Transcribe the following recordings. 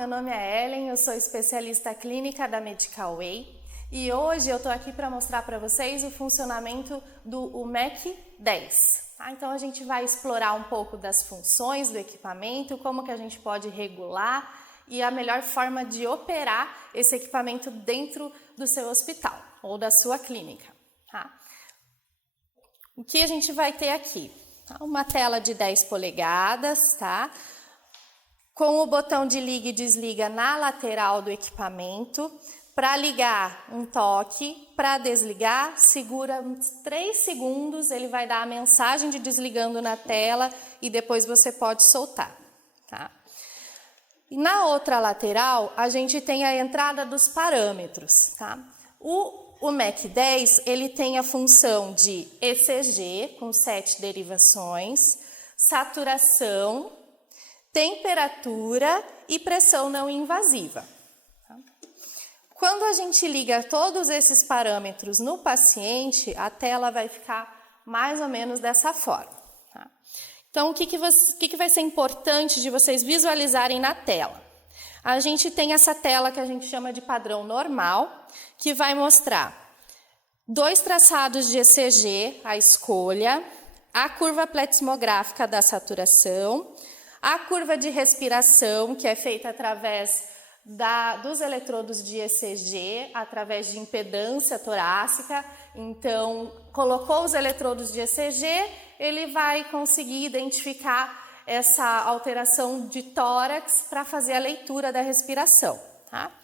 meu nome é Ellen, eu sou especialista clínica da Medical Way e hoje eu estou aqui para mostrar para vocês o funcionamento do MEC 10. Tá? Então a gente vai explorar um pouco das funções do equipamento, como que a gente pode regular e a melhor forma de operar esse equipamento dentro do seu hospital ou da sua clínica. Tá? O que a gente vai ter aqui? Uma tela de 10 polegadas, tá? Com o botão de liga e desliga na lateral do equipamento. Para ligar, um toque. Para desligar, segura uns 3 segundos, ele vai dar a mensagem de desligando na tela e depois você pode soltar. Tá? E na outra lateral, a gente tem a entrada dos parâmetros. Tá? O MEC 10 ele tem a função de ECG, com 7 derivações, saturação, temperatura e pressão não invasiva. Quando a gente liga todos esses parâmetros no paciente, a tela vai ficar mais ou menos dessa forma. Então, o que vai ser importante de vocês visualizarem na tela? A gente tem essa tela que a gente chama de padrão normal, que vai mostrar 2 traçados de ECG, a escolha, a curva pletismográfica da saturação, a curva de respiração, que é feita através dos eletrodos de ECG, através de impedância torácica. Então, colocou os eletrodos de ECG, ele vai conseguir identificar essa alteração de tórax para fazer a leitura da respiração. Tá?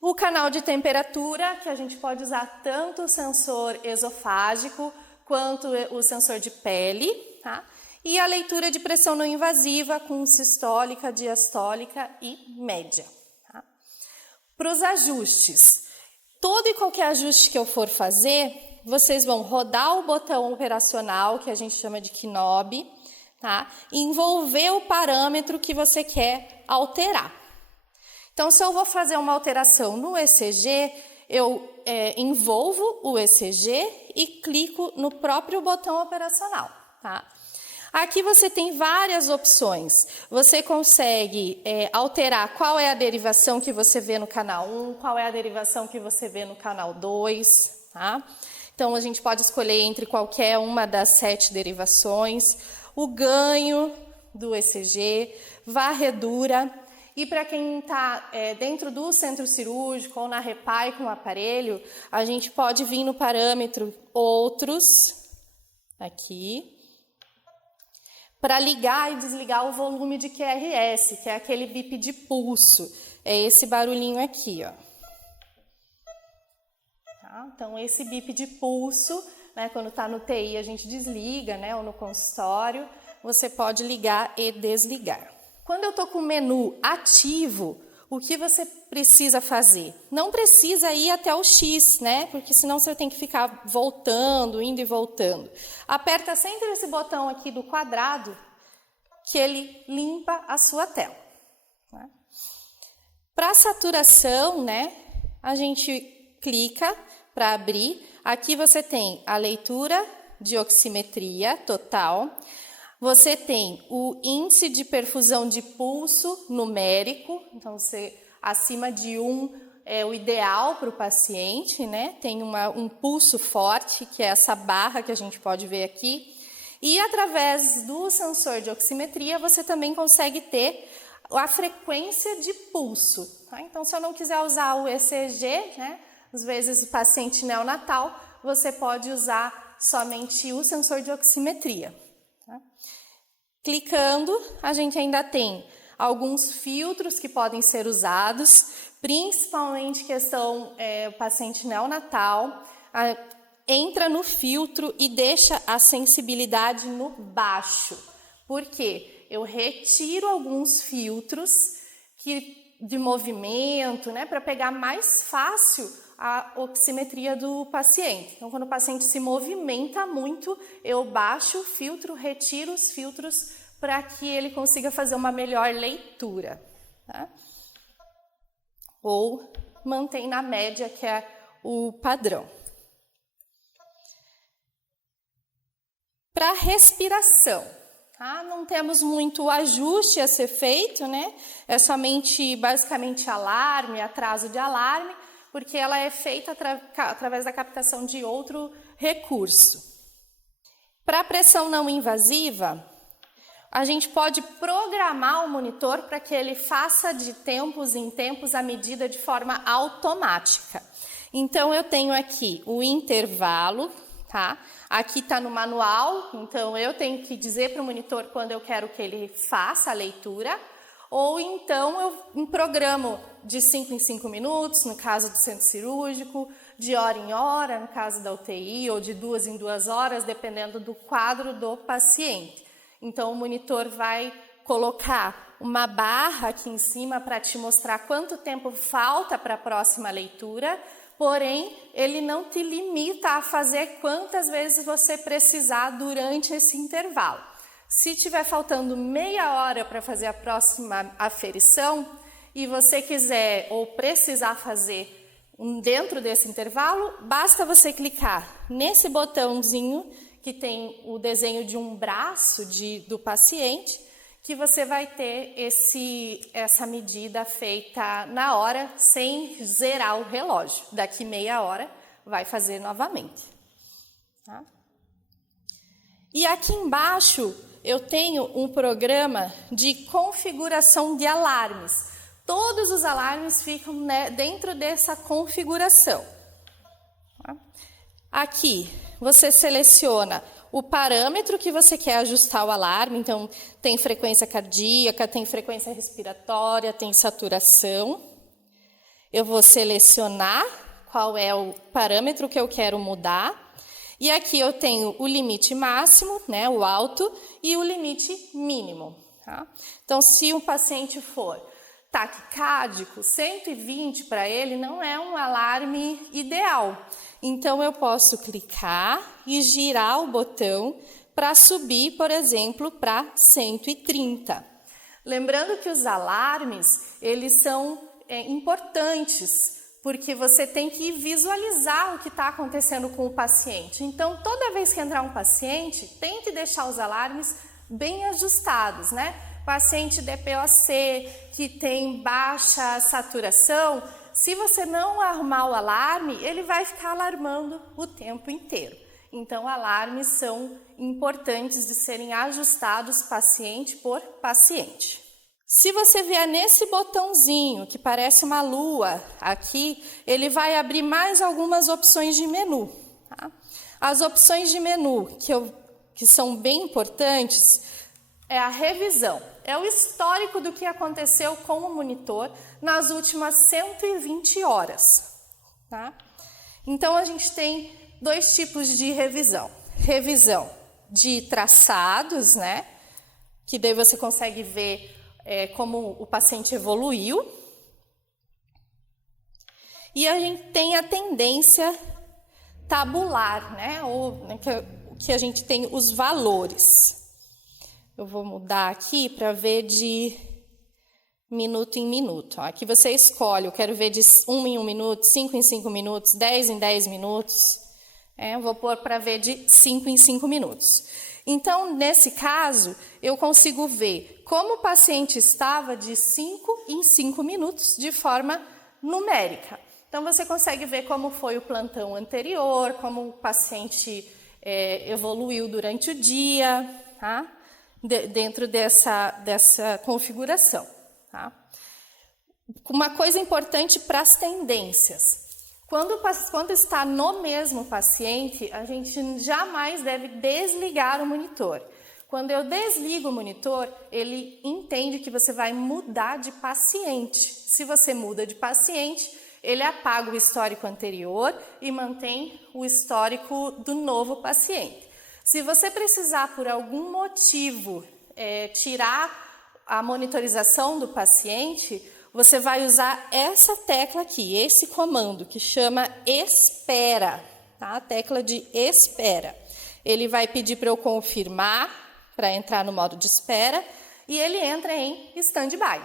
O canal de temperatura, que a gente pode usar tanto o sensor esofágico quanto o sensor de pele, tá? E a leitura de pressão não invasiva com sistólica, diastólica e média. Tá? Para os ajustes, todo e qualquer ajuste que eu for fazer, vocês vão rodar o botão operacional, que a gente chama de knob, tá? E envolver o parâmetro que você quer alterar. Então, se eu vou fazer uma alteração no ECG, eu envolvo o ECG e clico no próprio botão operacional. Tá? Aqui você tem várias opções. Você consegue alterar qual é a derivação que você vê no canal 1, qual é a derivação que você vê no canal 2. Tá? Então, a gente pode escolher entre qualquer uma das 7 derivações. O ganho do ECG, varredura. E para quem está dentro do centro cirúrgico ou na repai com o aparelho, a gente pode vir no parâmetro outros, aqui, para ligar e desligar o volume de QRS, que é aquele bip de pulso. É esse barulhinho aqui, ó. Tá? Então, esse bip de pulso, né, quando está no TI a gente desliga, né, ou no consultório, você pode ligar e desligar. Quando eu estou com o menu ativo, o que você precisa fazer? Não precisa ir até o X, né? Porque senão você tem que ficar voltando, indo e voltando. Aperta sempre esse botão aqui do quadrado, que ele limpa a sua tela. Né? Para saturação, né? A gente clica para abrir. Aqui você tem a leitura de oximetria total. Você tem o índice de perfusão de pulso numérico, então acima de 1 é o ideal para o paciente, né? Tem um pulso forte, que é essa barra que a gente pode ver aqui. E através do sensor de oximetria, você também consegue ter a frequência de pulso. Tá? Então, se eu não quiser usar o ECG, né? Às vezes o paciente neonatal, você pode usar somente o sensor de oximetria. Tá? Clicando, a gente ainda tem alguns filtros que podem ser usados, principalmente questão o paciente neonatal, entra no filtro e deixa a sensibilidade no baixo. Por quê? Eu retiro alguns filtros de movimento, né, para pegar mais fácil a oximetria do paciente. Então, quando o paciente se movimenta muito, eu baixo o filtro, retiro os filtros para que ele consiga fazer uma melhor leitura. Tá? Ou mantém na média, que é o padrão. Para respiração, tá? Não temos muito ajuste a ser feito, né? É somente, basicamente, alarme, atraso de alarme, porque ela é feita através da captação de outro recurso. Para a pressão não invasiva, a gente pode programar o monitor para que ele faça de tempos em tempos a medida de forma automática. Então, eu tenho aqui o intervalo, tá? Aqui está no manual, então eu tenho que dizer para o monitor quando eu quero que ele faça a leitura, ou então eu programo de 5 em 5 minutos, no caso do centro cirúrgico, de hora em hora, no caso da UTI, ou de 2 em 2 horas, dependendo do quadro do paciente. Então, o monitor vai colocar uma barra aqui em cima para te mostrar quanto tempo falta para a próxima leitura, porém, ele não te limita a fazer quantas vezes você precisar durante esse intervalo. Se estiver faltando meia hora para fazer a próxima aferição e você quiser ou precisar fazer dentro desse intervalo, basta você clicar nesse botãozinho que tem o desenho de um braço do paciente, que você vai ter essa medida feita na hora, sem zerar o relógio. Daqui meia hora vai fazer novamente. Tá? E aqui embaixo eu tenho um programa de configuração de alarmes. Todos os alarmes ficam, né, dentro dessa configuração. Tá? Aqui você seleciona o parâmetro que você quer ajustar o alarme, então tem frequência cardíaca, tem frequência respiratória, tem saturação. Eu vou selecionar qual é o parâmetro que eu quero mudar. E aqui eu tenho o limite máximo, né, o alto, e o limite mínimo. Tá? Então, se um paciente for taquicárdico, 120 para ele não é um alarme ideal. Então, eu posso clicar e girar o botão para subir, por exemplo, para 130. Lembrando que os alarmes, eles são importantes, porque você tem que visualizar o que está acontecendo com o paciente. Então, toda vez que entrar um paciente, tente deixar os alarmes bem ajustados, né? Paciente DPOC, que tem baixa saturação, se você não arrumar o alarme, ele vai ficar alarmando o tempo inteiro. Então, alarmes são importantes de serem ajustados paciente por paciente. Se você vier nesse botãozinho, que parece uma lua aqui, ele vai abrir mais algumas opções de menu. Tá? As opções de menu que são bem importantes é a revisão. É o histórico do que aconteceu com o monitor nas últimas 120 horas. Tá? Então, a gente tem 2 tipos de revisão. Revisão de traçados, né? Que daí você consegue ver como o paciente evoluiu. E a gente tem a tendência tabular, né? Ou que a gente tem os valores. Eu vou mudar aqui para ver de minuto em minuto. Aqui você escolhe, eu quero ver de 1 em 1 minuto, 5 em 5 minutos, 10 em 10 minutos. Eu vou pôr para ver de 5 em 5 minutos. Então, nesse caso, eu consigo ver como o paciente estava de 5 em 5 minutos de forma numérica. Então, você consegue ver como foi o plantão anterior, como o paciente evoluiu durante o dia, tá? Dentro dessa configuração. Tá? Uma coisa importante para as tendências. Quando está no mesmo paciente, a gente jamais deve desligar o monitor. Quando eu desligo o monitor, ele entende que você vai mudar de paciente. Se você muda de paciente, ele apaga o histórico anterior e mantém o histórico do novo paciente. Se você precisar, por algum motivo, tirar a monitorização do paciente, você vai usar essa tecla aqui, esse comando, que chama espera, tá? A tecla de espera. Ele vai pedir para eu confirmar, para entrar no modo de espera, e ele entra em stand-by.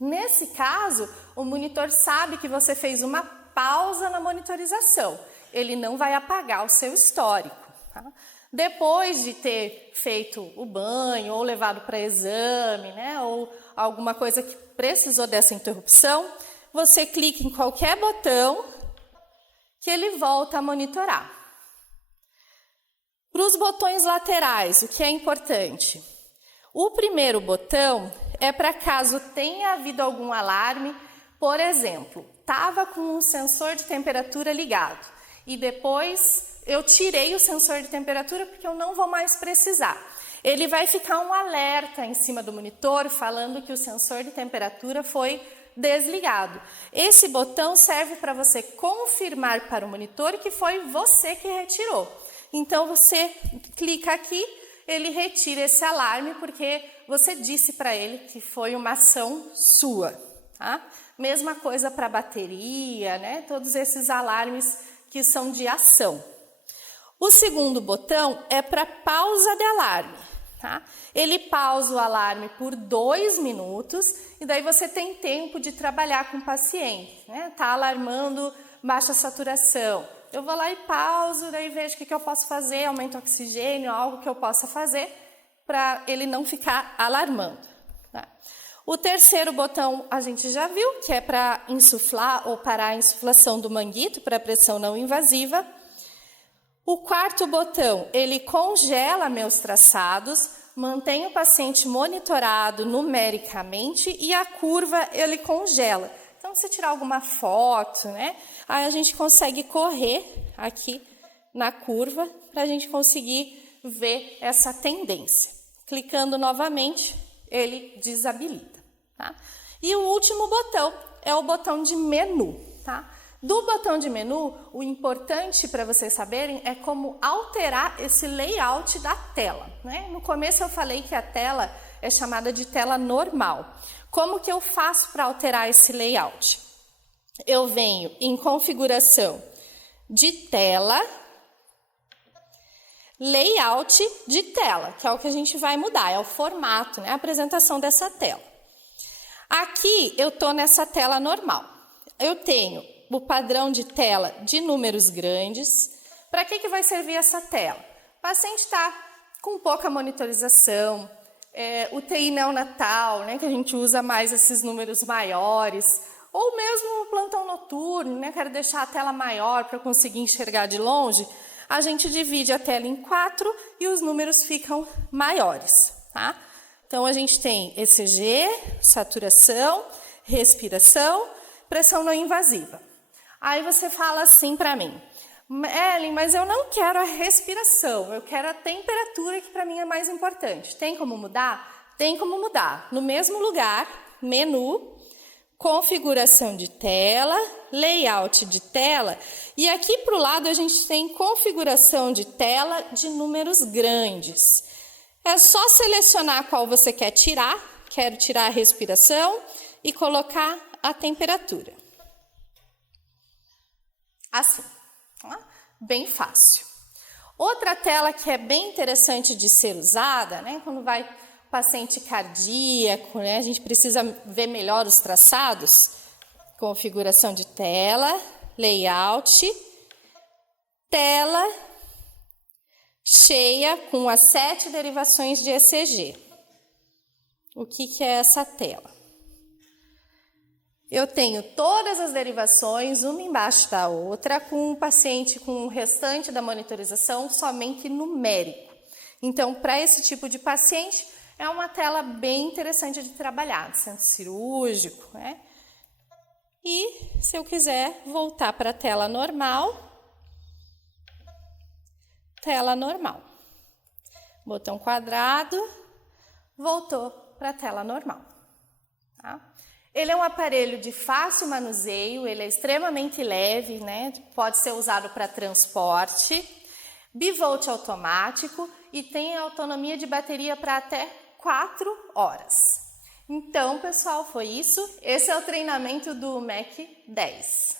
Nesse caso, o monitor sabe que você fez uma pausa na monitorização. Ele não vai apagar o seu histórico. Tá? Depois de ter feito o banho ou levado para exame, né, ou alguma coisa que precisou dessa interrupção, você clica em qualquer botão que ele volta a monitorar. Para os botões laterais, o que é importante? O primeiro botão é para caso tenha havido algum alarme, por exemplo, estava com um sensor de temperatura ligado e depois eu tirei o sensor de temperatura porque eu não vou mais precisar. Ele vai ficar um alerta em cima do monitor falando que o sensor de temperatura foi desligado. Esse botão serve para você confirmar para o monitor que foi você que retirou. Então você clica aqui, ele retira esse alarme porque você disse para ele que foi uma ação sua. Tá? Mesma coisa para bateria, né? Todos esses alarmes que são de ação. O segundo botão é para pausa de alarme. Tá? Ele pausa o alarme por 2 minutos e daí você tem tempo de trabalhar com o paciente. Né? Tá alarmando baixa saturação. Eu vou lá e pauso, daí vejo o que eu posso fazer, aumento o oxigênio, algo que eu possa fazer para ele não ficar alarmando. Tá? O terceiro botão a gente já viu, que é para insuflar ou parar a insuflação do manguito para pressão não invasiva. O quarto botão, ele congela meus traçados, mantém o paciente monitorado numericamente e a curva ele congela. Então, se tirar alguma foto, né, aí a gente consegue correr aqui na curva para a gente conseguir ver essa tendência. Clicando novamente, ele desabilita. Tá? E o último botão é o botão de menu. Tá? Do botão de menu, o importante para vocês saberem é como alterar esse layout da tela. Né? No começo eu falei que a tela é chamada de tela normal. Como que eu faço para alterar esse layout? Eu venho em configuração de tela, layout de tela, que é o que a gente vai mudar, é o formato, né? A apresentação dessa tela. Aqui eu estou nessa tela normal. Eu tenho o padrão de tela de números grandes. Para que vai servir essa tela? O paciente está com pouca monitorização, UTI neonatal, né, que a gente usa mais esses números maiores, ou mesmo o plantão noturno, né, quero deixar a tela maior para conseguir enxergar de longe, a gente divide a tela em 4 e os números ficam maiores. Tá? Então, a gente tem ECG, saturação, respiração, pressão não invasiva. Aí você fala assim para mim, Ellen, mas eu não quero a respiração, eu quero a temperatura que para mim é mais importante. Tem como mudar? Tem como mudar. No mesmo lugar, menu, configuração de tela, layout de tela, e aqui para o lado a gente tem configuração de tela de números grandes. É só selecionar qual você quer tirar, quero tirar a respiração e colocar a temperatura. Assim. Bem fácil. Outra tela que é bem interessante de ser usada, né, quando vai paciente cardíaco, né, a gente precisa ver melhor os traçados, configuração de tela, layout, tela cheia com as 7 derivações de ECG. O que é essa tela? Eu tenho todas as derivações, uma embaixo da outra, com o paciente com o restante da monitorização somente numérico. Então, para esse tipo de paciente, é uma tela bem interessante de trabalhar, centro cirúrgico, né? E, se eu quiser voltar para a tela normal, botão quadrado, voltou para a tela normal. Tá? Ele é um aparelho de fácil manuseio, ele é extremamente leve, né? Pode ser usado para transporte, bivolt automático e tem autonomia de bateria para até 4 horas. Então, pessoal, foi isso. Esse é o treinamento do MEC 10.